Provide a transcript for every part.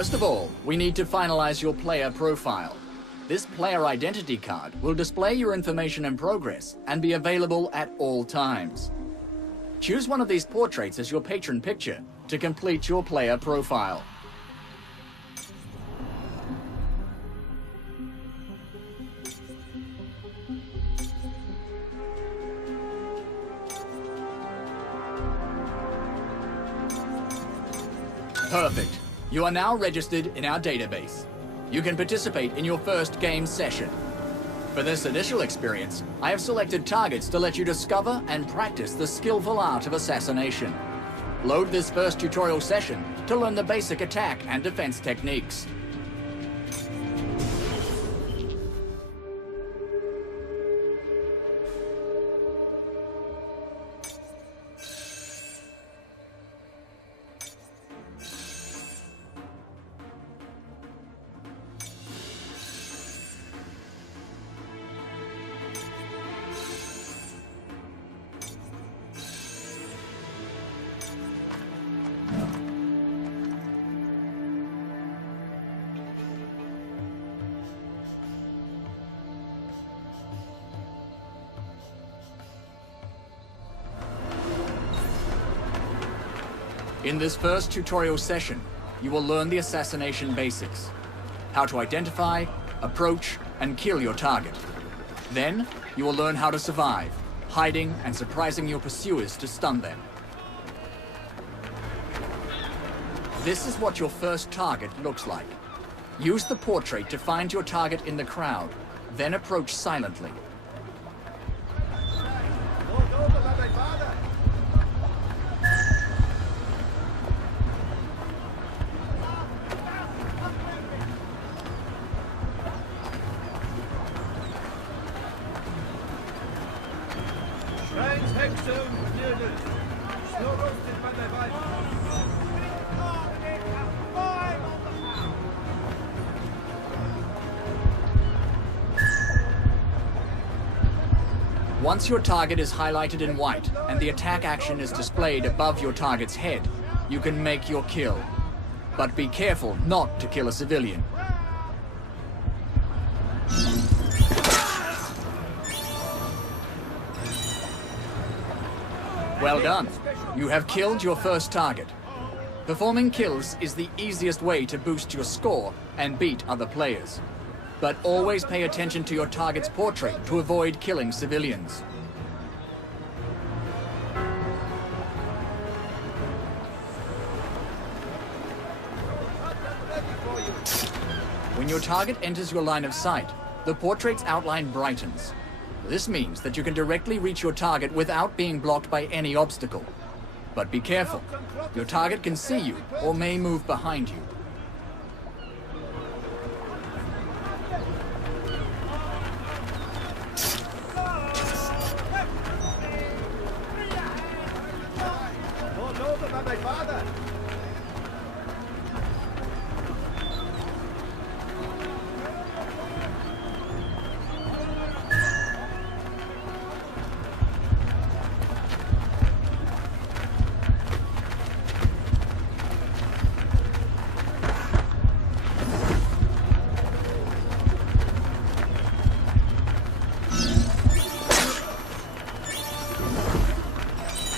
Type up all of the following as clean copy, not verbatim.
First of all, we need to finalize your player profile. This player identity card will display your information and progress and be available at all times. Choose one of these portraits as your patron picture to complete your player profile. Perfect. You are now registered in our database. You can participate in your first game session. For this initial experience, I have selected targets to let you discover and practice the skillful art of assassination. Load this first tutorial session to learn the basic attack and defense techniques. In this first tutorial session, you will learn the assassination basics. How to identify, approach, and kill your target. Then, you will learn how to survive, hiding and surprising your pursuers to stun them. This is what your first target looks like. Use the portrait to find your target in the crowd, then approach silently. Once your target is highlighted in white and the attack action is displayed above your target's head, you can make your kill. But be careful not to kill a civilian. Well done. You have killed your first target. Performing kills is the easiest way to boost your score and beat other players. But always pay attention to your target's portrait to avoid killing civilians. When your target enters your line of sight, the portrait's outline brightens. This means that you can directly reach your target without being blocked by any obstacle. But be careful. Your target can see you or may move behind you.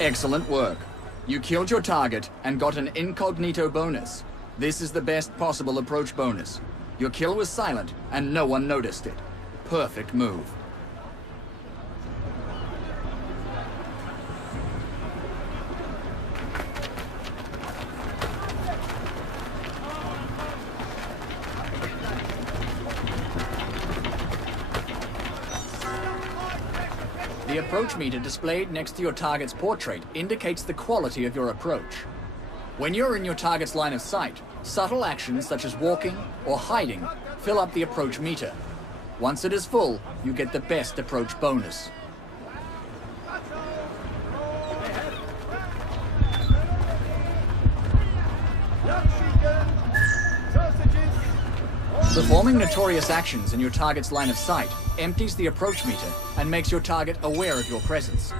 Excellent work. You killed your target and got an incognito bonus. This is the best possible approach bonus. Your kill was silent and no one noticed it. Perfect move. The approach meter displayed next to your target's portrait indicates the quality of your approach. When you're in your target's line of sight, subtle actions such as walking or hiding fill up the approach meter. Once it is full, you get the best approach bonus. Performing notorious actions in your target's line of sight empties the approach meter and makes your target aware of your presence.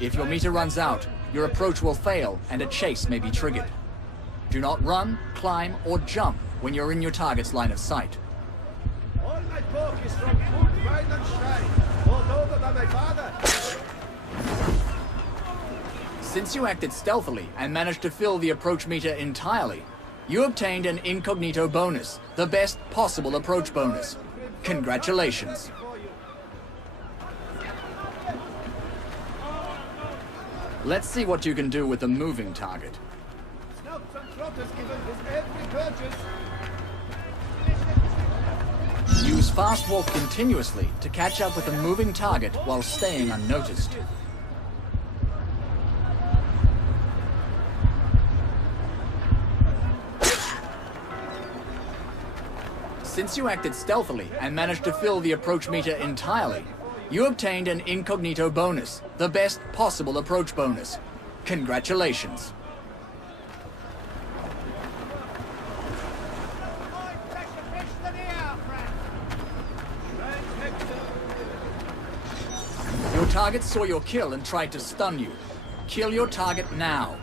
If your meter runs out, your approach will fail and a chase may be triggered. Do not run, climb, or jump when you're in your target's line of sight. All my folk is from Food, Wine and Shrine, brought over by my father. Since you acted stealthily and managed to fill the approach meter entirely, you obtained an incognito bonus, the best possible approach bonus. Congratulations. Let's see what you can do with a moving target. Snouts and trotters given with every purchase. Use fast walk continuously to catch up with a moving target while staying unnoticed. Since you acted stealthily and managed to fill the approach meter entirely, you obtained an incognito bonus, the best possible approach bonus. Congratulations. Your target saw your kill and tried to stun you. Kill your target now.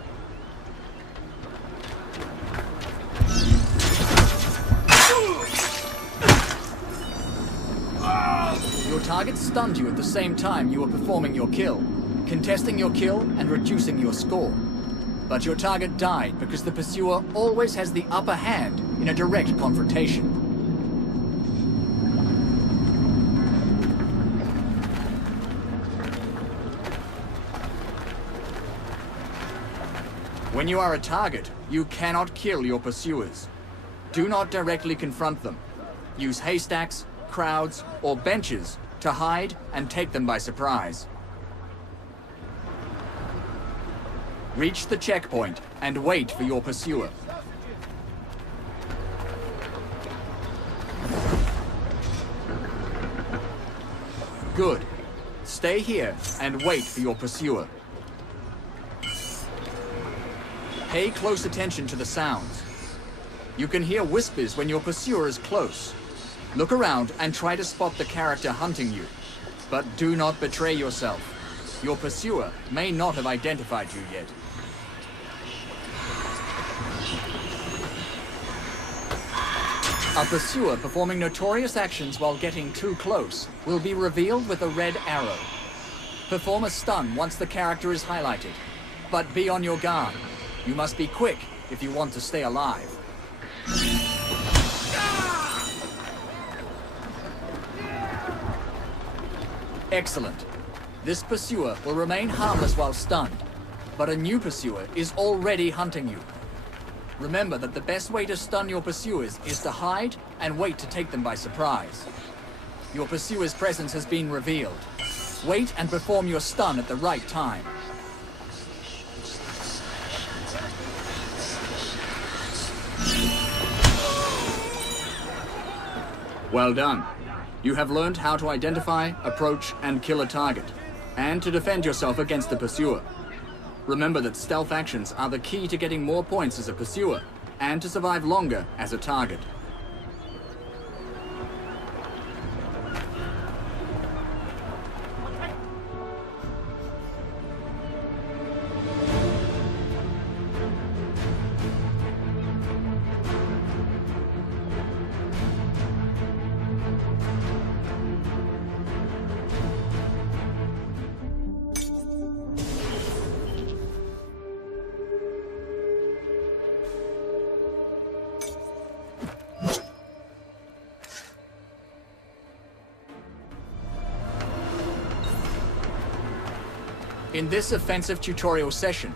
Your target stunned you at the same time you were performing your kill, contesting your kill and reducing your score. But your target died because the pursuer always has the upper hand in a direct confrontation. When you are a target, you cannot kill your pursuers. Do not directly confront them. Use haystacks, crowds, or benches to hide and take them by surprise. Reach the checkpoint and wait for your pursuer. Good. Stay here and wait for your pursuer. Pay close attention to the sounds. You can hear whispers when your pursuer is close. Look around and try to spot the character hunting you. But do not betray yourself. Your pursuer may not have identified you yet. A pursuer performing notorious actions while getting too close will be revealed with a red arrow. Perform a stun once the character is highlighted. But be on your guard. You must be quick if you want to stay alive. Excellent. This pursuer will remain harmless while stunned, but a new pursuer is already hunting you. Remember that the best way to stun your pursuers is to hide and wait to take them by surprise. Your pursuer's presence has been revealed. Wait and perform your stun at the right time. Well done. You have learned how to identify, approach, and kill a target, and to defend yourself against the pursuer. Remember that stealth actions are the key to getting more points as a pursuer, and to survive longer as a target. In this offensive tutorial session,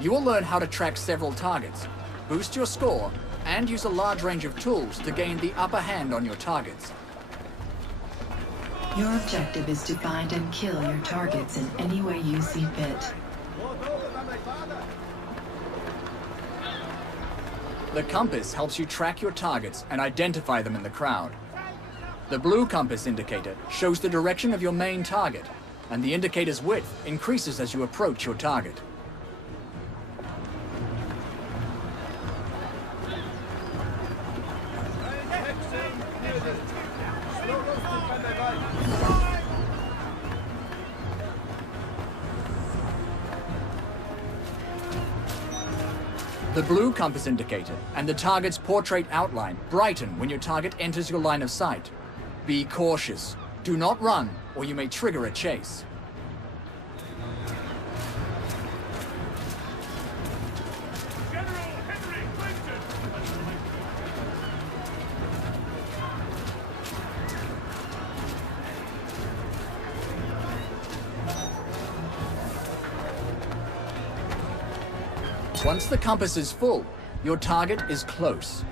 you will learn how to track several targets, boost your score, and use a large range of tools to gain the upper hand on your targets. Your objective is to find and kill your targets in any way you see fit. The compass helps you track your targets and identify them in the crowd. The blue compass indicator shows the direction of your main target, and the indicator's width increases as you approach your target. The blue compass indicator and the target's portrait outline brighten when your target enters your line of sight. Be cautious. Do not run, or you may trigger a chase. Once the compass is full, your target is close.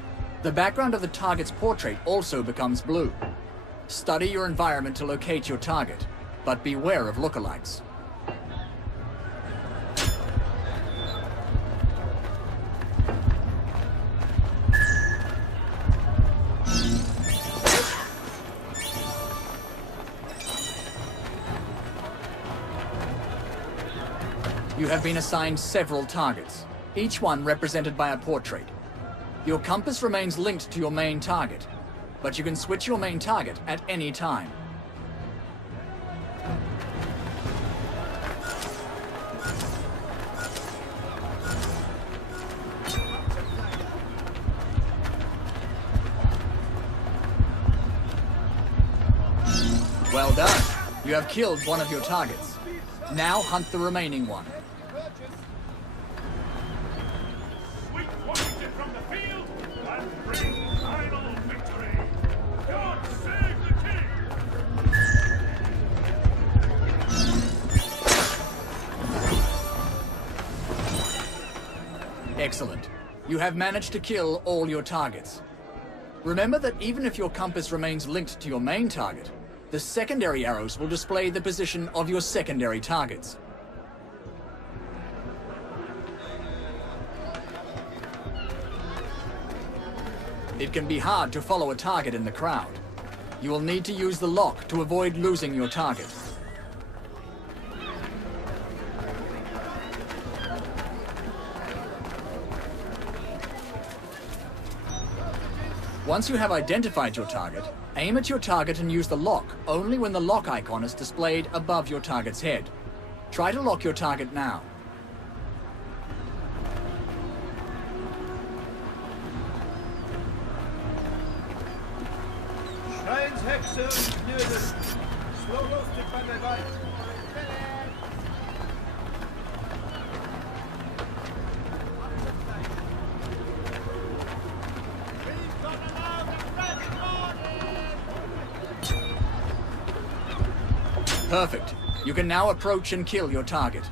The background of the target's portrait also becomes blue. Study your environment to locate your target, but beware of lookalikes. You have been assigned several targets, each one represented by a portrait. Your compass remains linked to your main target, but you can switch your main target at any time. Well done. You have killed one of your targets. Now hunt the remaining one. Sweet Washington from the field and bring final victory. God save the king! Excellent. You have managed to kill all your targets. Remember that even if your compass remains linked to your main target, the secondary arrows will display the position of your secondary targets. It can be hard to follow a target in the crowd. You will need to use the lock to avoid losing your target. Once you have identified your target, aim at your target and use the lock only when the lock icon is displayed above your target's head. Try to lock your target now. Schreins Hexe und Knödel. Slow lustig bei der Wald. Perfect. You can now approach and kill your target.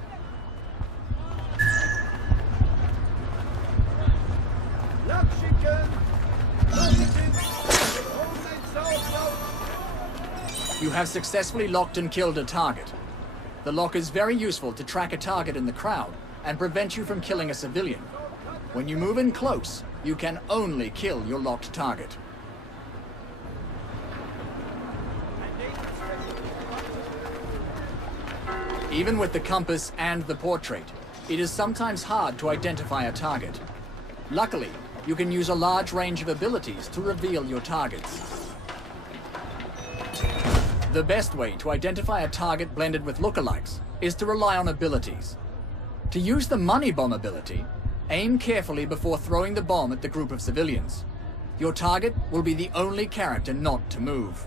Lackschicken. You have successfully locked and killed a target. The lock is very useful to track a target in the crowd and prevent you from killing a civilian. When you move in close, you can only kill your locked target. Even with the compass and the portrait, it is sometimes hard to identify a target. Luckily, you can use a large range of abilities to reveal your targets. The best way to identify a target blended with lookalikes is to rely on abilities. To use the money bomb ability, aim carefully before throwing the bomb at the group of civilians. Your target will be the only character not to move.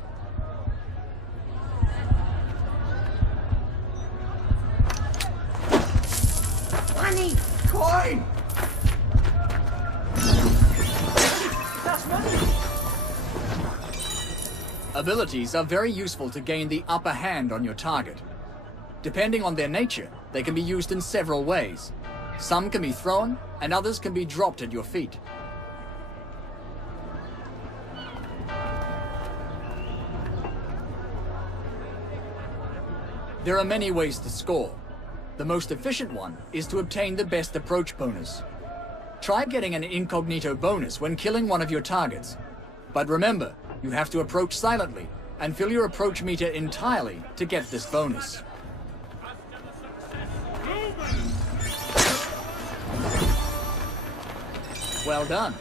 Money! Coin! That's money! Abilities are very useful to gain the upper hand on your target. Depending on their nature, they can be used in several ways. Some can be thrown, and others can be dropped at your feet. There are many ways to score. The most efficient one is to obtain the best approach bonus. Try getting an incognito bonus when killing one of your targets. But remember, you have to approach silently and fill your approach meter entirely to get this bonus. Well done.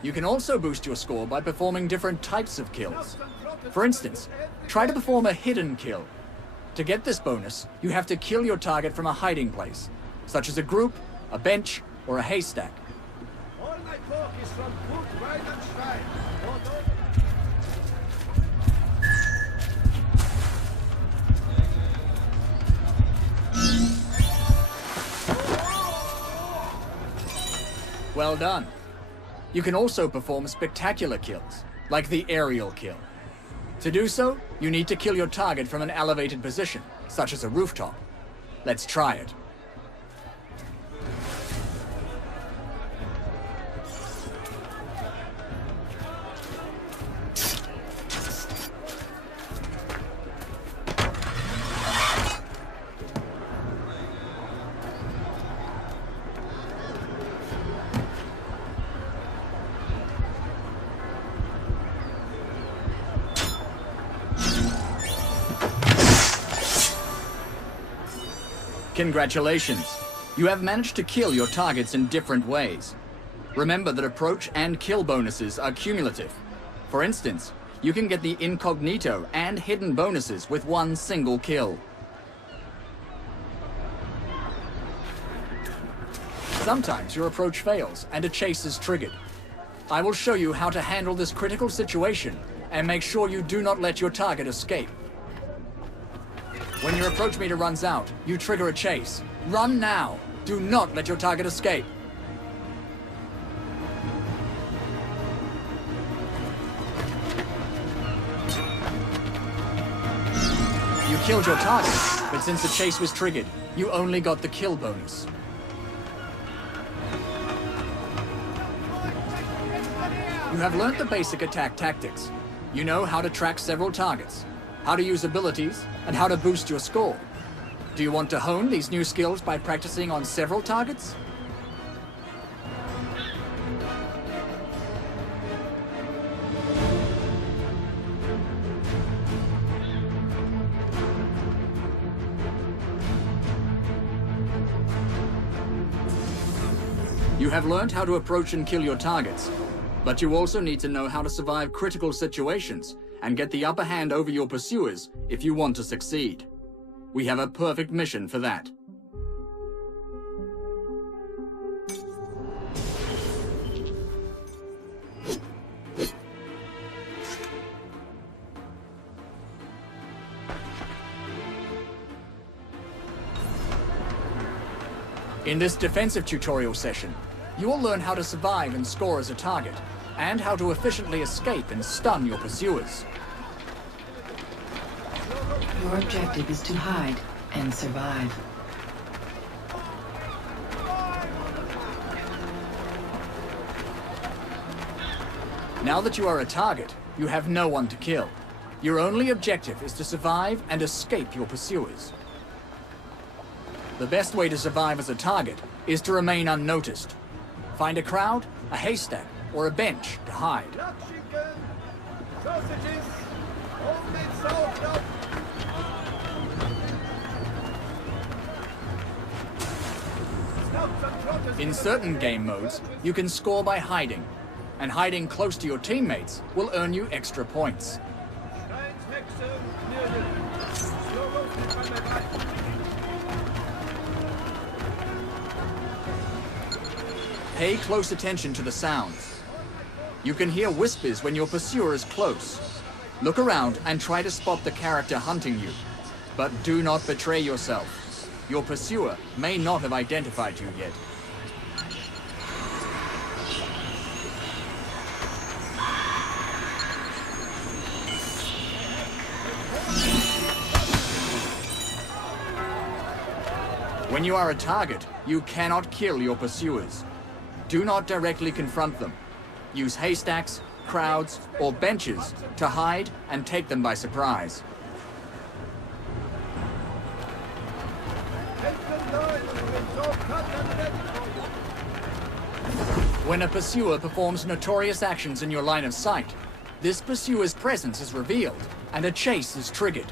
You can also boost your score by performing different types of kills. For instance, try to perform a hidden kill. To get this bonus, you have to kill your target from a hiding place, such as a group, a bench, or a haystack. focus from Gut, Rhein and Schwein. Although Well done. You can also perform spectacular kills, like the aerial kill. To do so, you need to kill your target from an elevated position, such as a rooftop. Let's try it. Congratulations! You have managed to kill your targets in different ways. Remember that approach and kill bonuses are cumulative. For instance, you can get the incognito and hidden bonuses with one single kill. Sometimes your approach fails and a chase is triggered. I will show you how to handle this critical situation and make sure you do not let your target escape. When your approach meter runs out, you trigger a chase. Run now! Do not let your target escape. You killed your target, but since the chase was triggered, you only got the kill bonus. You have learnt the basic attack tactics. You know how to track several targets, how to use abilities, and how to boost your score. Do you want to hone these new skills by practicing on several targets? You have learned how to approach and kill your targets, but you also need to know how to survive critical situations and get the upper hand over your pursuers if you want to succeed. We have a perfect mission for that. In this defensive tutorial session, you will learn how to survive and score as a target, and how to efficiently escape and stun your pursuers. Your objective is to hide and survive. Now that you are a target, you have no one to kill. Your only objective is to survive and escape your pursuers. The best way to survive as a target is to remain unnoticed. Find a crowd, a haystack, or a bench to hide. Chicken, sausages, homemade sauerkraut. Scouts and trotters. In certain game modes, you can score by hiding, and hiding close to your teammates will earn you extra points. Schweinshexe near you. Slow roasted by my wife. Pay close attention to the sounds. You can hear whispers when your pursuer is close. Look around and try to spot the character hunting you. But do not betray yourself. Your pursuer may not have identified you yet. When you are a target, you cannot kill your pursuers. Do not directly confront them. Use haystacks, crowds, or benches to hide and take them by surprise. When a pursuer performs notorious actions in your line of sight, this pursuer's presence is revealed and a chase is triggered.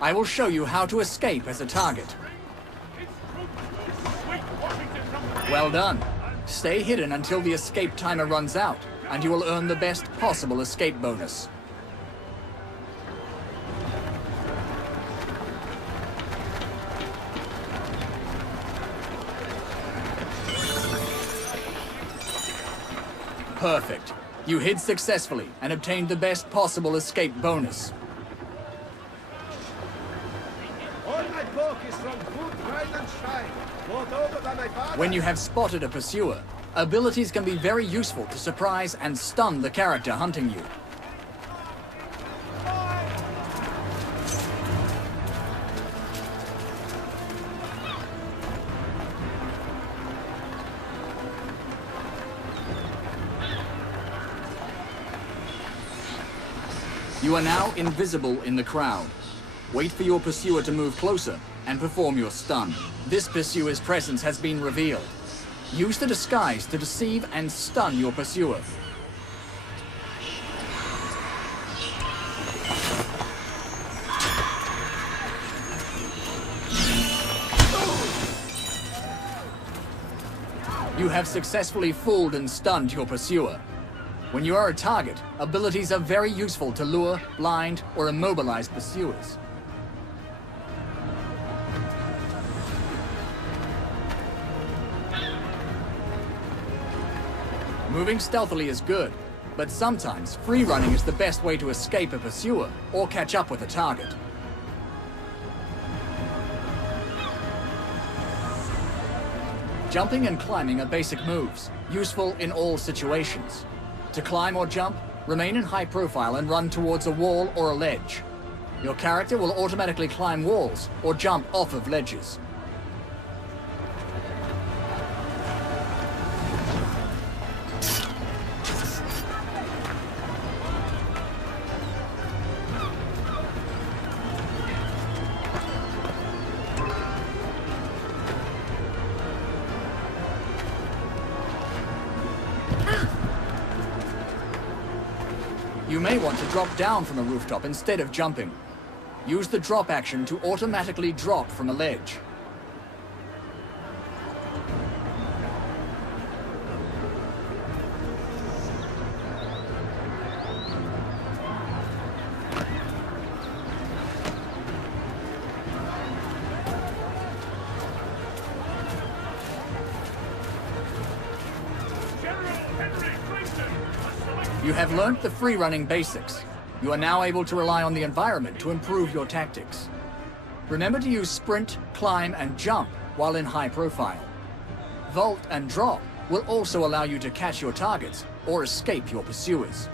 I will show you how to escape as a target. Well done. Stay hidden until the escape timer runs out, and you will earn the best possible escape bonus. Perfect. You hid successfully and obtained the best possible escape bonus. All my folk is from good pride and shine, brought over by my father. When you have spotted a pursuer, abilities can be very useful to surprise and stun the character hunting you. You are now invisible in the crowd. Wait for your pursuer to move closer and perform your stun. This pursuer's presence has been revealed. Use the disguise to deceive and stun your pursuer. You have successfully fooled and stunned your pursuer. When you are a target, abilities are very useful to lure, blind, or immobilize pursuers. Moving stealthily is good, but sometimes free running is the best way to escape a pursuer or catch up with a target. Jumping and climbing are basic moves, useful in all situations. To climb or jump, remain in high profile and run towards a wall or a ledge. Your character will automatically climb walls or jump off of ledges. You may want to drop down from a rooftop instead of jumping. Use the drop action to automatically drop from a ledge. You have learnt the free-running basics. You are now able to rely on the environment to improve your tactics. Remember to use sprint, climb, and jump while in high profile. Vault and drop will also allow you to catch your targets or escape your pursuers.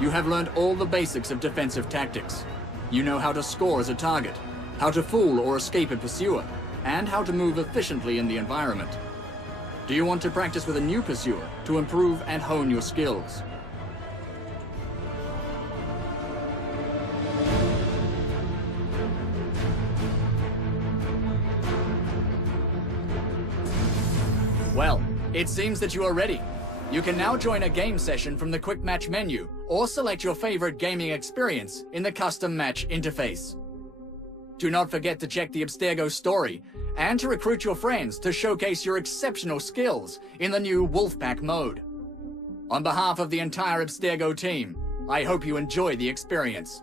You have learned all the basics of defensive tactics. You know how to score as a target, how to fool or escape a pursuer, and how to move efficiently in the environment. Do you want to practice with a new pursuer to improve and hone your skills? Well, it seems that you are ready. You can now join a game session from the Quick Match menu or select your favorite gaming experience in the Custom Match interface. Do not forget to check the Abstergo story and to recruit your friends to showcase your exceptional skills in the new Wolfpack mode. On behalf of the entire Abstergo team, I hope you enjoy the experience.